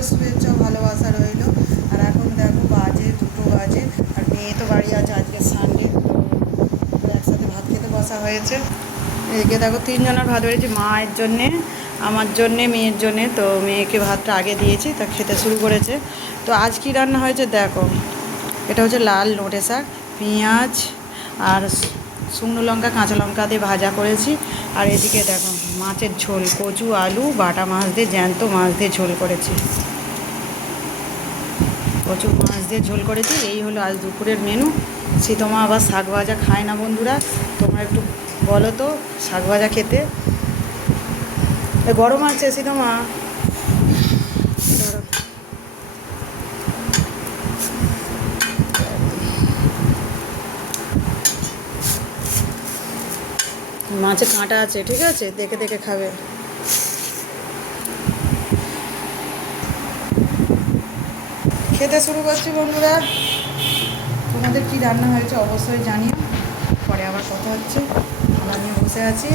তোমাদের শুভেচ্ছা ও ভালোবাসা রইলো। আর এখন দেখো বাজে 2টো বাজে, আর মেয়ে তো বাড়ি আছে, আজকে সানডে, তো একসাথে ভাত খেতে বসা হয়েছে। এদিকে দেখো 3জনের ভাত বেড়েছি, মায়ের জন্যে, আমার জন্যে, মেয়ের জন্যে। তো মেয়েকে ভাতটা আগে দিয়েছি, তা খেতে শুরু করেছে। তো আজ কী রান্না হয়েছে দেখো, এটা হচ্ছে লাল নোটে শাক, পেঁয়াজ আর শুকনো লঙ্কা কাঁচা লঙ্কা দিয়ে ভাজা করেছি। আর এদিকে দেখো মাছের ঝোল, কচু আলু বাটা মাছ দিয়ে, জ্যান্ত মাছ দিয়ে ঝোল করেছি, কচু মাছ দিয়ে ঝোল করেছি। এই হলো আজ দুপুরের মেনু। সীতমা আবার শাক ভাজা খায় না বন্ধুরা, তোমরা একটু বলো তো শাক ভাজা খেতে। গরম আছে সীতমা, ধরো। মাছে কাঁটা আছে, ঠিক আছে, দেখে দেখে খাবে। খেতে শুরু করছি বন্ধুরা। তোমাদের কি রান্না হয়েছে অবশ্যই জানিও, পরে আবার কথা হচ্ছে। আমরা নিয়ে বসে আছি।